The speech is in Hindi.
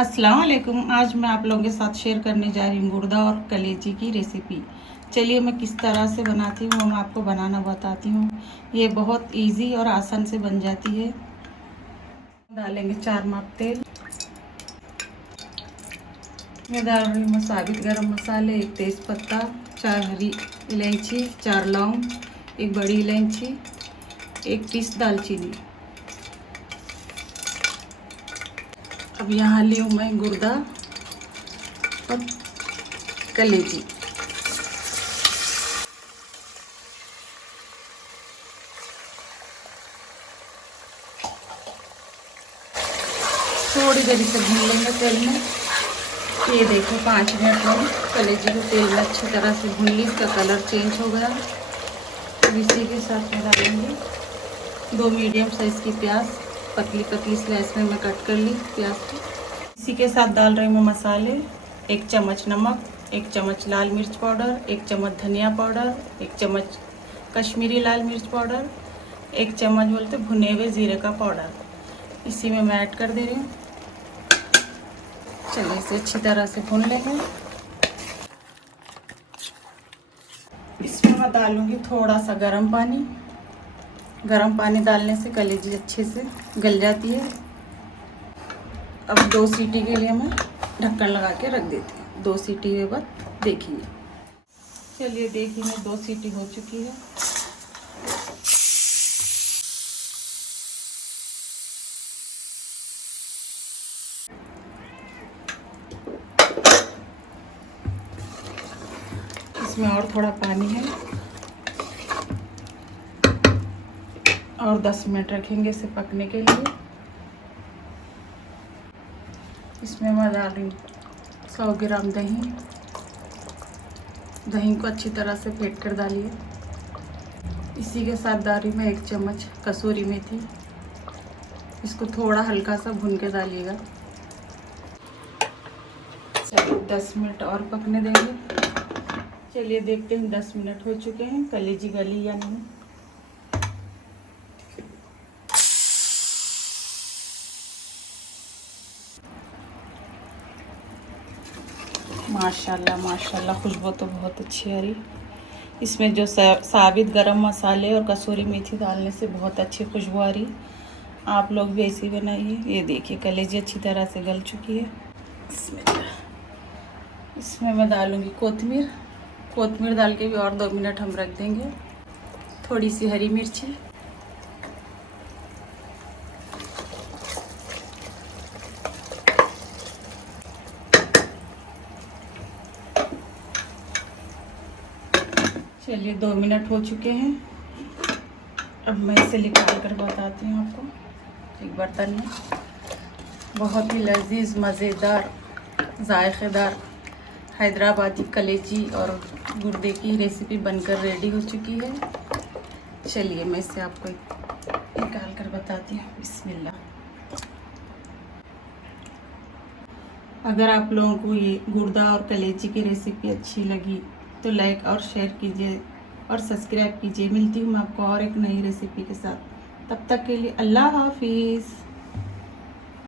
अस्सलाम वालेकुम। आज मैं आप लोगों के साथ शेयर करने जा रही हूँ गुर्दा और कलेजी की रेसिपी। चलिए मैं किस तरह से बनाती हूँ मैं आपको बनाना बताती हूँ। ये बहुत इजी और आसान से बन जाती है। डालेंगे 4 माप तेल। मैं डाल रही हूँ साबित गरम मसाले, 1 तेज़ पत्ता, 4 हरी इलायची, 4 लौंग, 1 बड़ी इलायची, 1 पीस दालचीनी। अब यहाँ ली हूँ मैं गुर्दा और कलेजी। थोड़ी देर इसे भून लेंगे तेल में। ये देखो 5 मिनट में कलेजी को तेल में अच्छी तरह से भून ली, इसका कलर चेंज हो गया। अब इसी के साथ में डालेंगे 2 मीडियम साइज़ की प्याज, पतली पतली स्लाइस में मैं कट कर ली प्याज को। इसी के साथ डाल रही हूँ मसाले, 1 चम्मच नमक, 1 चम्मच लाल मिर्च पाउडर, 1 चम्मच धनिया पाउडर, 1 चम्मच कश्मीरी लाल मिर्च पाउडर, 1 चम्मच बोलते भुने हुए ज़ीरे का पाउडर इसी में मैं ऐड कर दे रही हूँ। चलिए इसे अच्छी तरह से भून लेंगे। इसमें मैं डालूंगी थोड़ा सा गर्म पानी। गर्म पानी डालने से कलेजी अच्छे से गल जाती है। अब 2 सीटी के लिए मैं ढक्कन लगा के रख देती हूँ। 2 सीटी के बाद देखिए। चलिए देखिए मैं 2 सीटी हो चुकी है। इसमें और थोड़ा पानी है और 10 मिनट रखेंगे इसे पकने के लिए। इसमें मैं डाल रही हूँ 100 ग्राम दही। दही को अच्छी तरह से फेंट कर डालिए। इसी के साथ डाल रही हूँ मैं 1 चम्मच कसूरी मेथी। इसको थोड़ा हल्का सा भून के डालिएगा। चलिए 10 मिनट और पकने देंगे। चलिए देखते हैं 10 मिनट हो चुके हैं, कलेजी गली या नहीं। माशाल्लाह माशाल्लाह, खुशबू तो बहुत अच्छी आ रही। इसमें जो साबित गरम मसाले और कसूरी मेथी डालने से बहुत अच्छी खुशबू आ रही। आप लोग भी ऐसी बनाइए। ये देखिए कलेजी अच्छी तरह से गल चुकी है। इसमें मैं डालूँगी कोतमीर। कोतमीर डाल के भी और 2 मिनट हम रख देंगे। थोड़ी सी हरी मिर्ची, चलिए 2 मिनट हो चुके हैं। अब मैं इसे निकाल कर बताती हूँ आपको एक बर्तन में। बहुत ही लजीज, मज़ेदार, जायकेदार हैदराबादी कलेजी और गुर्दे की रेसिपी बनकर रेडी हो चुकी है। चलिए मैं इसे आपको निकाल कर बताती हूँ। बिस्मिल्लाह। अगर आप लोगों को ये गुर्दा और कलेजी की रेसिपी अच्छी लगी तो लाइक और शेयर कीजिए और सब्सक्राइब कीजिए। मिलती हूँ मैं आपको और एक नई रेसिपी के साथ। तब तक के लिए अल्लाह हाफिज़।